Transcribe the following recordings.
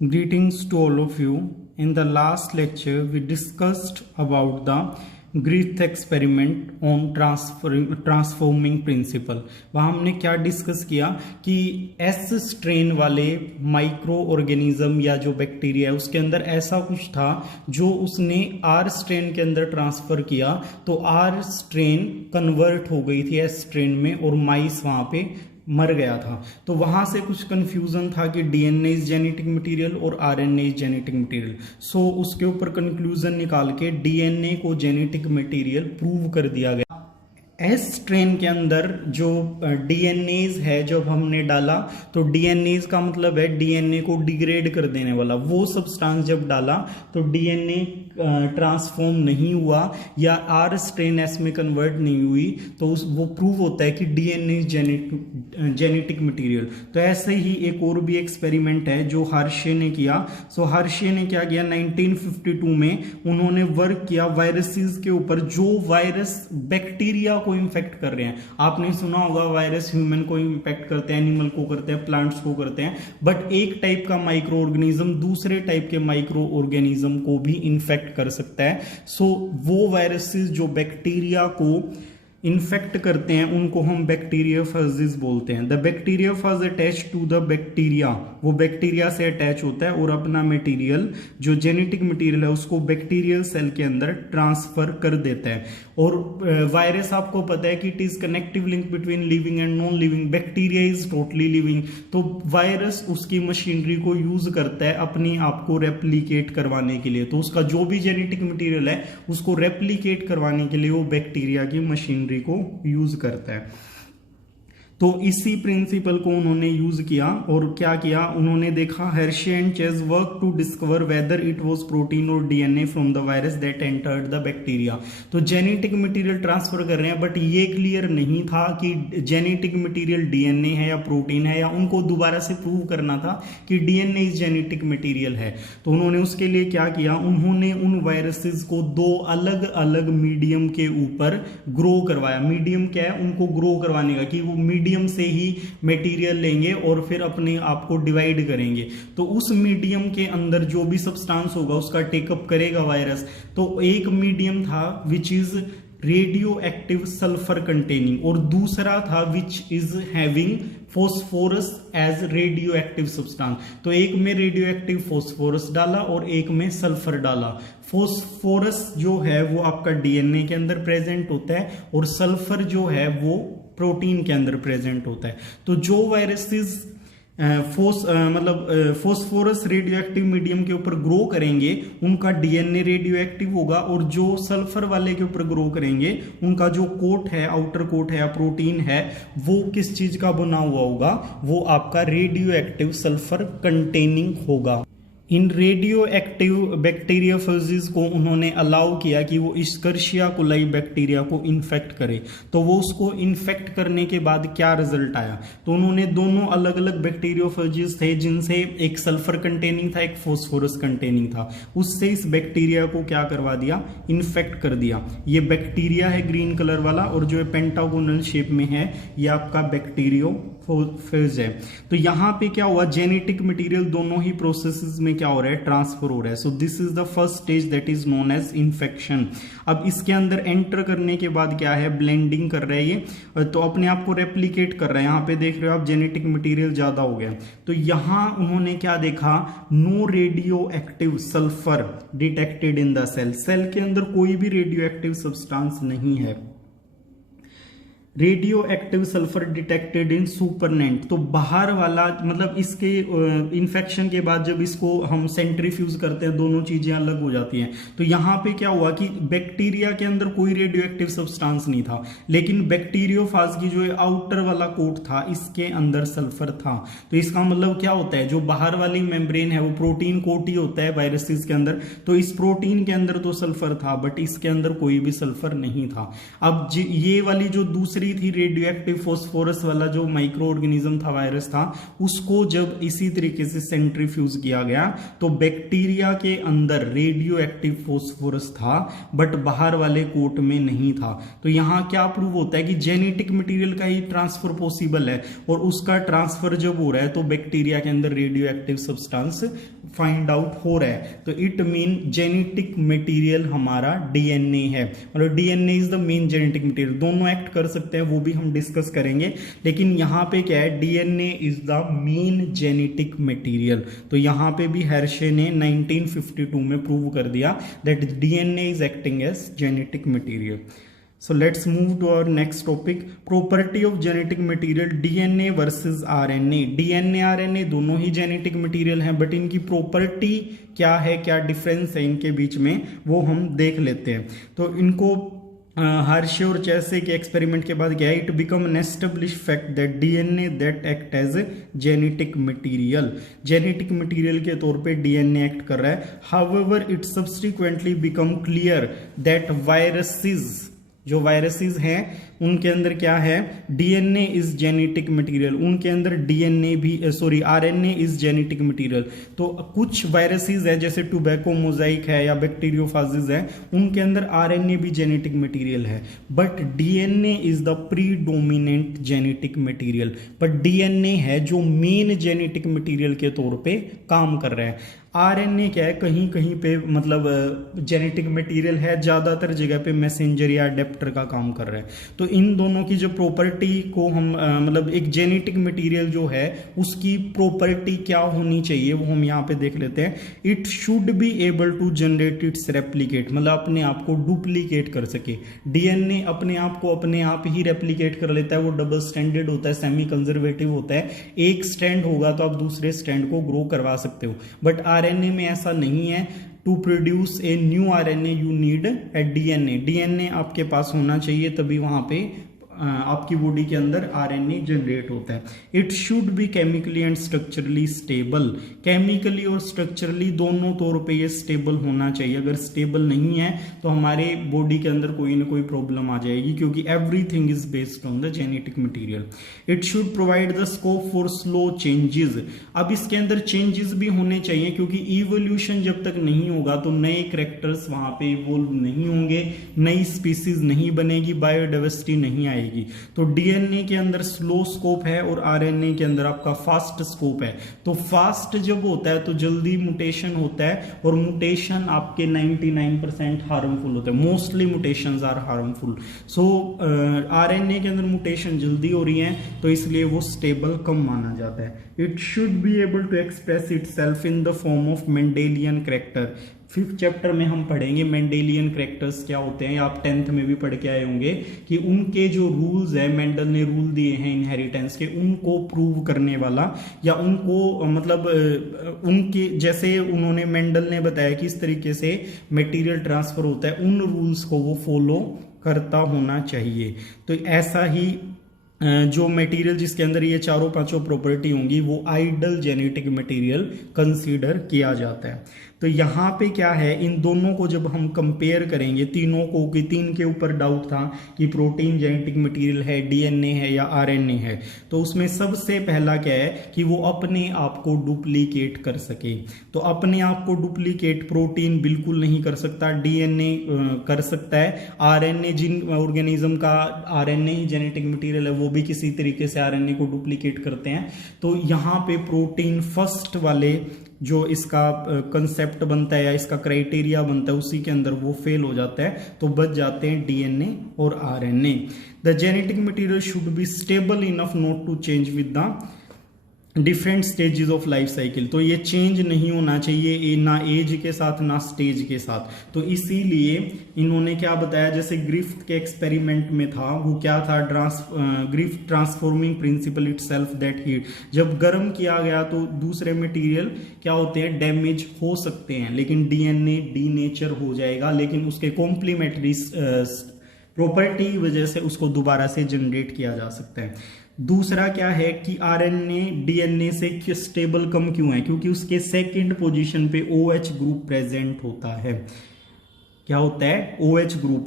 Greetings to all of you. In the last lecture, we discussed about the Grieth experiment on transforming principle. वहाँ हमने क्या discuss किया कि S strain वाले micro organism या जो बैक्टीरिया है उसके अंदर ऐसा कुछ था जो उसने आर स्ट्रेन के अंदर ट्रांसफर किया, तो आर स्ट्रेन कन्वर्ट हो गई थी एस स्ट्रेन में और माइस वहाँ पे मर गया था। तो वहां से कुछ कंफ्यूजन था कि डीएनए इज जेनेटिक मटेरियल और आरएनए इज जेनेटिक मटेरियल। सो उसके ऊपर कंक्लूजन निकाल के डीएनए को जेनेटिक मटेरियल प्रूव कर दिया गया। एस स्ट्रेन के अंदर जो डीएनएज है जब हमने डाला तो डीएनएज का मतलब है डीएनए को डिग्रेड कर देने वाला, वो सब्सटेंस जब डाला तो डीएनए ट्रांसफॉर्म नहीं हुआ या आर स्ट्रेन एस में कन्वर्ट नहीं हुई, तो वो प्रूव होता है कि डीएनए जेनेटिक मटेरियल। तो ऐसे ही एक और भी एक्सपेरिमेंट है जो हर्शे ने किया। सो हर्शे ने क्या किया, 1952 में उन्होंने वर्क किया वायरसेस के ऊपर जो वायरस बैक्टीरिया को इन्फेक्ट कर रहे हैं। आपने सुना होगा वायरस ह्यूमन को इन्फेक्ट करते हैं, एनिमल को करते हैं, प्लांट्स को करते हैं, बट एक टाइप का माइक्रो ऑर्गेनिज्म दूसरे टाइप के माइक्रो ऑर्गेनिज्म को भी इन्फेक्ट कर सकता है। सो वो वायरसेस जो बैक्टीरिया को इन्फेक्ट करते हैं उनको हम बैक्टीरियोफेजेस बोलते हैं। The bacteriophage attach to the bacteria, वो बैक्टीरिया से अटैच होता है और अपना मटेरियल जो जेनेटिक मटेरियल है उसको बैक्टीरियल सेल के अंदर ट्रांसफर कर देता है। और वायरस आपको पता है कि it is connective link between living and non living, bacteria is totally living. तो वायरस उसकी मशीनरी को यूज करता है अपने आप को रेप्लिकेट करवाने के लिए, तो उसका जो भी जेनेटिक मटेरियल है उसको रेप्लिकेट करवाने के लिए वो बैक्टीरिया की मशीनरी को यूज करता है। तो इसी प्रिंसिपल को उन्होंने यूज किया और क्या किया, उन्होंने देखा Hershey and Chase work to discover whether it was protein और DNA from the virus that entered the bacteria. तो जेनेटिक मटेरियल ट्रांसफर कर रहे हैं बट ये क्लियर नहीं था कि जेनेटिक मटेरियल डीएनए है या प्रोटीन है, या उनको दोबारा से प्रूव करना था कि डीएनए इज जेनेटिक मटेरियल है। तो उन्होंने उसके लिए क्या किया, उन्होंने उन वायरसेस को दो अलग अलग मीडियम के ऊपर ग्रो करवाया। मीडियम क्या है, उनको ग्रो करवाने का कि वो मीडियम से ही मटेरियल लेंगे और फिर अपने आप को डिवाइड करेंगे। तो उस मीडियम के अंदर जो भी सब्सटेंस होगा उसका टेकअप करेगा वायरस। तो एक मीडियम था which is radioactive sulphur containing और दूसरा था which is having phosphorus as radioactive substance. तो एक में रेडियो एक्टिव फॉस्फोरस डाला और एक में सल्फर डाला। फॉस्फोरस जो है वो आपका डीएनए के अंदर प्रेजेंट होता है और सल्फर जो है वो प्रोटीन के अंदर प्रेजेंट होता है। तो जो viruses phosphorus radio active medium के ऊपर ग्रो करेंगे उनका डीएनए रेडियो एक्टिव होगा, और जो सल्फर वाले के ऊपर ग्रो करेंगे उनका जो कोट है, आउटर कोट है या प्रोटीन है, वो किस चीज का बना हुआ होगा, वो आपका रेडियो एक्टिव सल्फर कंटेनिंग होगा। इन रेडियो एक्टिव बैक्टीरियोफेजेस को उन्होंने अलाउ किया कि वो इस्कर्शिया कोलाई बैक्टीरिया को इन्फेक्ट करे। तो वो उसको इन्फेक्ट करने के बाद क्या रिजल्ट आया, तो उन्होंने दोनों अलग अलग बैक्टीरियोफेजेस थे जिनसे एक सल्फर कंटेनिंग था, एक फॉस्फोरस कंटेनिंग था, उससे इस बैक्टीरिया को क्या करवा दिया, इन्फेक्ट कर दिया। ये बैक्टीरिया है ग्रीन कलर वाला, और जो पेंटागोनल शेप में है ये आपका बैक्टीरियोफेज है। तो यहाँ पे क्या हुआ, जेनेटिक मटेरियल दोनों ही प्रोसेसेस में क्या हो रहा है, ट्रांसफर हो रहा है। So this is the first stage that is known as infection. अब इसके अंदर एंटर करने के बाद क्या है, ब्लेंडिंग कर रहा है ये, तो अपने आप को रेप्लिकेट कर रहा है। यहाँ पे देख रहे हो आप जेनेटिक मटेरियल ज्यादा हो गया। तो यहाँ उन्होंने क्या देखा, no radioactive sulphur detected in the cell. Cell के अंदर कोई भी रेडियो एक्टिव सब्सटेंस नहीं है। Radioactive sulphur detected in supernatant, तो बाहर वाला मतलब इसके इन्फेक्शन के बाद जब इसको हम सेंट्रीफ्यूज करते हैं दोनों चीजें अलग हो जाती हैं। तो यहाँ पे क्या हुआ कि बैक्टीरिया के अंदर कोई रेडियो एक्टिव सब्सटेंस नहीं था, लेकिन बैक्टीरियोफेज की जो आउटर वाला कोट था इसके अंदर सल्फर था। तो इसका मतलब क्या होता है, जो बाहर वाली मेम्ब्रेन है वो प्रोटीन कोट ही होता है वायरसेस के अंदर, तो इस प्रोटीन के अंदर तो सल्फर था बट इसके अंदर कोई भी सल्फर नहीं था। अब ये वाली जो दूसरी केमिस्ट्री थी, रेडियो एक्टिव फॉस्फोरस वाला जो माइक्रो ऑर्गेनिज्म था, वायरस था, उसको जब इसी तरीके से सेंट्रीफ्यूज किया गया तो बैक्टीरिया के अंदर रेडियो एक्टिव फॉस्फोरस था बट बाहर वाले कोट में नहीं था। तो यहां क्या प्रूव होता है कि जेनेटिक मटेरियल का ही ट्रांसफर पॉसिबल है, और उसका ट्रांसफर जब हो रहा है तो बैक्टीरिया के अंदर radio active substance find out हो रहा है। तो इट मीन जेनेटिक मटेरियल हमारा डीएनए है, मतलब DNA is the main genetic material. दोनों एक्ट कर सकते हैं, वो भी हम डिस्कस करेंगे, लेकिन यहां पे क्या है, DNA is the main genetic material. तो यहां पे भी हर्शे ने 1952 में प्रूव कर दिया that DNA is acting as genetic material. So let's move to our next topic, property of genetic material, DNA versus RNA। DNA RNA दोनों ही genetic material हैं, बट इनकी प्रॉपर्टी क्या है, क्या डिफरेंस है इनके बीच में, वो हम देख लेते हैं। तो इनको हर्शे और चेसे के एक्सपेरिमेंट के बाद क्या, it become an establish fact that DNA that act as genetic material, genetic material के तौर पे डीएनए एक्ट कर रहा है। However it subsequently become clear that viruses, जो वायरसेस हैं उनके अंदर क्या है, डीएनए इज जेनेटिक मटेरियल, उनके अंदर डीएनए भी आरएनए इज जेनेटिक मटेरियल। तो कुछ वायरसेस है जैसे टोबैको मोजाइक है या बैक्टीरियोफाजिस है, उनके अंदर आरएनए भी जेनेटिक मटेरियल है, but DNA is the predominant genetic material. But DNA है जो मेन जेनेटिक मटेरियल के तौर पे काम कर रहा है। आरएनए क्या है, कहीं कहीं पे मतलब जेनेटिक मटेरियल है, ज्यादातर जगह पे मैसेंजर या अडेप्टर का काम कर रहा है। तो इन दोनों की जो प्रॉपर्टी को हम मतलब एक जेनेटिक मटेरियल जो है उसकी प्रॉपर्टी क्या होनी चाहिए वो हम यहाँ पे देख लेते हैं। It should be able to generate its replicate, मतलब अपने आप को डुप्लीकेट कर सके। डीएनए अपने आप को अपने आप ही रेप्लिकेट कर लेता है, वो डबल स्टैंडर्ड होता है, सेमी कंजर्वेटिव होता है। एक स्ट्रैंड होगा तो आप दूसरे स्ट्रैंड को ग्रो करवा सकते हो, बट आरएनए में ऐसा नहीं है। To produce a new RNA you need a DNA, DNA आपके पास होना चाहिए, तभी वहां पे आपकी बॉडी के अंदर आरएनए जनरेट होता है। It should B chemically and structurally stable, chemically और स्ट्रक्चरली दोनों तौर पे ये स्टेबल होना चाहिए। अगर स्टेबल नहीं है तो हमारे बॉडी के अंदर कोई ना कोई प्रॉब्लम आ जाएगी, क्योंकि everything is based on the genetic material. It should provide the scope for slow changes, अब इसके अंदर चेंजेस भी होने चाहिए, क्योंकि इवोल्यूशन जब तक नहीं होगा तो नए कैरेक्टर्स वहां पे इवोल्व नहीं होंगे, नई स्पीसीज नहीं बनेगी, बायोडाइवर्सिटी नहीं आएगी। तो डीएनए के अंदर स्लो स्कोप है और आरएनए के अंदर आपका फास्ट स्कोप है। तो फास्ट जब होता है तो जल्दी म्यूटेशन होता है, और म्यूटेशन आपके 99% हार्मफुल होते हैं, mostly mutations are harmful. So RNA के अंदर म्यूटेशन जल्दी हो रही है तो इसलिए वो स्टेबल कम माना जाता है। It should be able to express itself in the form of Mendelian character. 5th chapter में हम पढ़ेंगे मेंडेलियन कैरेक्टर्स क्या होते हैं, आप 10th में भी पढ़ के आए होंगे कि उनके जो रूल्स है, मेंडल ने रूल दिए हैं इनहेरिटेंस के, उनको प्रूव करने वाला, या उनको मतलब उनके जैसे उन्होंने मेंडल ने बताया कि इस तरीके से मटेरियल ट्रांसफर होता है, उन रूल्स को वो फॉलो करता होना चाहिए। तो ऐसा ही जो मटेरियल जिसके अंदर ये चारों पांचों प्रॉपर्टी होंगी वो आइडल जेनेटिक मटेरियल कंसीडर किया जाता है। तो यहाँ पे क्या है, इन दोनों को जब हम कंपेयर करेंगे, तीनों को, कि 3 के ऊपर डाउट था कि प्रोटीन जेनेटिक मटेरियल है, डीएनए है या आरएनए है, तो उसमें सबसे पहला क्या है कि वो अपने आप को डुप्लीकेट कर सके। तो अपने आप को डुप्लीकेट प्रोटीन बिल्कुल नहीं कर सकता, डीएनए कर सकता है, आरएनए जिन ऑर्गेनिज्म का आरएनए ही जेनेटिक मटेरियल है वो भी किसी तरीके से आरएनए को डुप्लीकेट करते हैं। तो यहाँ पे प्रोटीन फर्स्ट वाले जो इसका कंसेप्ट बनता है या इसका क्राइटेरिया बनता है उसी के अंदर वो फेल हो जाता है, तो बच जाते हैं डीएनए और RNA. The genetic material should be stable enough not to change with the different stages of life cycle. तो ये चेंज नहीं होना चाहिए ना एज के साथ ना स्टेज के साथ। तो इसीलिए इन्होंने क्या बताया, जैसे ग्रिफ्थ के एक्सपेरिमेंट में था, वो क्या था, Griffith transforming principle itself that heat, जब गर्म किया गया तो दूसरे मटेरियल क्या होते हैं, डैमेज हो सकते हैं, लेकिन डीएनए डीनेचर हो जाएगा, लेकिन उसके कॉम्प्लीमेंट्री प्रॉपर्टी की वजह से उसको दोबारा से जनरेट किया जा सकता है। दूसरा क्या है कि आरएनए डीएनए से स्टेबल कम क्यों है, क्योंकि उसके सेकंड पोजीशन पे OH ग्रुप प्रेजेंट होता है। क्या होता है, OH ग्रुप,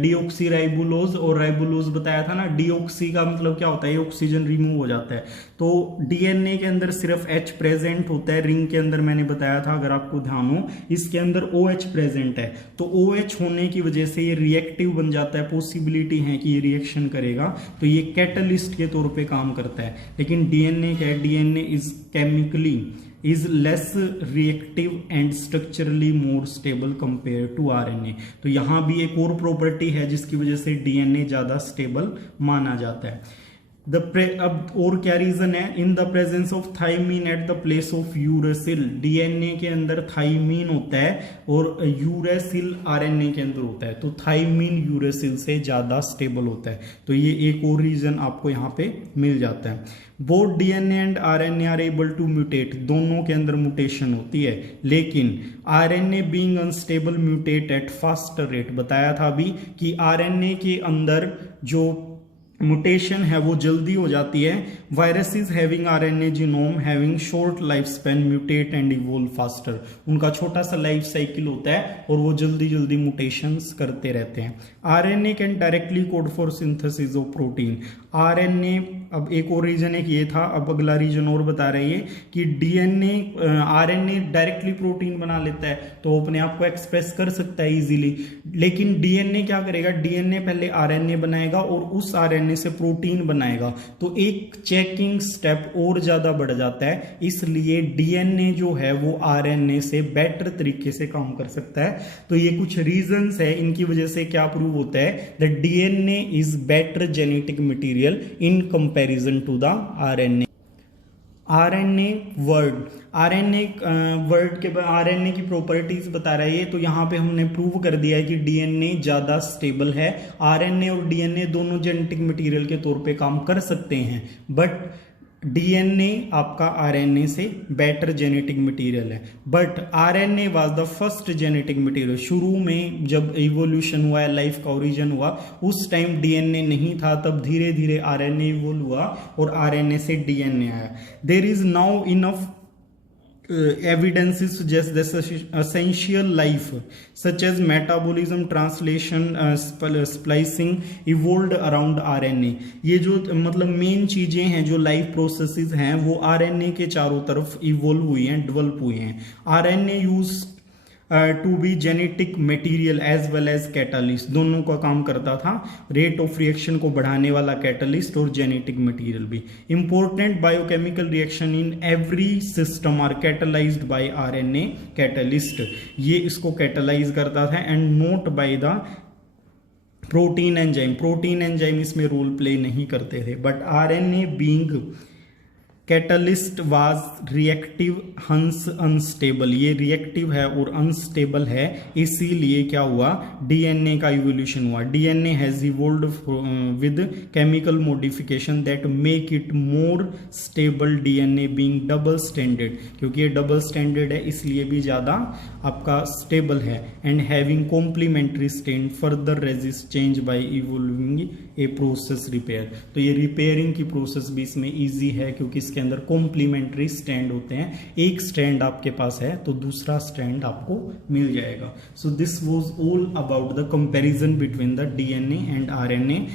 डीऑक्सी राइबोलोज और राइबोलोज बताया था ना। डीऑक्सी का मतलब क्या होता है, ये ऑक्सीजन रिमूव हो जाता है। तो डीएनए के अंदर सिर्फ H प्रेजेंट होता है, रिंग के अंदर मैंने बताया था अगर आपको ध्यान हो, इसके अंदर OH प्रेजेंट है। तो OH होने की वजह से ये रिएक्टिव बन जाता है, पॉसिबिलिटी है कि ये रिएक्शन करेगा, तो ये कैटलिस्ट के तौर पे काम करता है। लेकिन डीएनए क्या है, DNA is chemically is less reactive and structurally more stable compared to RNA। तो यहां भी एक और प्रॉपर्टी है जिसकी वजह से डीएनए ज्यादा स्टेबल माना जाता है। अब और क्या रीजन है, in the presence of thymine at the place of uracil. DNA के अंदर थाइमीन होता है और यूरेसिल आरएनए के अंदर होता है, तो थाइमीन यूरेसिल से ज्यादा स्टेबल होता है। तो ये एक और रीजन आपको यहाँ पे मिल जाता है। Both DNA and RNA are able to mutate, दोनों के अंदर म्यूटेशन होती है, लेकिन RNA being unstable mutate at faster rate. बताया था अभी कि आरएनए के अंदर जो म्यूटेशन है वो जल्दी हो जाती है। Viruses having RNA genome having short life span mutate and evolve faster. उनका छोटा सा लाइफ साइकिल होता है और वो जल्दी जल्दी म्यूटेशंस करते रहते हैं। RNA can directly code for synthesis of protein. RNA, अब एक और रीजन है कि ये था, अब अगला रीजन और बता रही है कि डीएनए आरएनए डायरेक्टली प्रोटीन बना लेता है, तो अपने आप को एक्सप्रेस कर सकता है इजीली। लेकिन डीएनए क्या करेगा, डीएनए पहले आरएनए बनाएगा और उस आरएनए से प्रोटीन बनाएगा, तो एक चेकिंग स्टेप और ज्यादा बढ़ जाता है। इसलिए डीएनए जो है वो आरएनए से बेटर तरीके से काम कर सकता है। तो ये कुछ रीजंस है, इनकी वजह से क्या प्रूव होता है, that DNA is better genetic material in comparison to the RNA. RNA world, RNA world के बाद आरएनए की प्रॉपर्टीज बता रहा है ये, तो यहाँ पे हमने प्रूव कर दिया है कि डीएनए ज्यादा स्टेबल है। आरएनए और डीएनए दोनों जेनेटिक मटेरियल के तौर पे काम कर सकते हैं, बट डीएनए आपका आरएनए से बेटर जेनेटिक मटेरियल है। But RNA was the first genetic material. शुरू में जब इवोल्यूशन हुआ है, लाइफ का ओरिजिन हुआ, उस टाइम डीएनए नहीं था, तब धीरे धीरे आरएनए इवोल्व हुआ और आरएनए से डीएनए आया। There is now enough evidences suggest this essential life such as metabolism, translation, splicing evolved around RNA। ये जो मतलब मेन चीजें हैं, जो लाइफ प्रोसेसेस हैं, वो आरएनए के चारों तरफ इवोल्व हुई हैं, डेवलप हुई हैं। RNA use to be genetic material as well as catalyst, दोनों का काम करता था, रेट ऑफ रिएक्शन को बढ़ाने वाला कैटालिस्ट और जेनेटिक मटेरियल भी। Important biochemical reaction in every system are catalysed by RNA catalyst, ये इसको कैटलाइज करता था, and not by the protein enzyme. Protein enzyme इसमें रोल प्ले नहीं करते थे, but RNA being catalyst was reactive hence unstable, ये रिएक्टिव है और अनस्टेबल है, इसीलिए क्या हुआ, डीएनए का इवोल्यूशन हुआ। DNA has evolved with chemical modification that make it more stable, DNA being double standard, क्योंकि ये डबल स्टैंडर्ड है इसलिए भी ज्यादा आपका स्टेबल है, and having complementary strand further resist change by evolving a process repair. तो ये रिपेयरिंग की प्रोसेस भी इसमें इजी है, क्योंकि इसके अंदर कॉम्प्लीमेंट्री स्ट्रैंड होते हैं, एक स्ट्रैंड आपके पास है तो दूसरा स्ट्रैंड आपको मिल जाएगा। So this was all about the comparison between the DNA and RNA.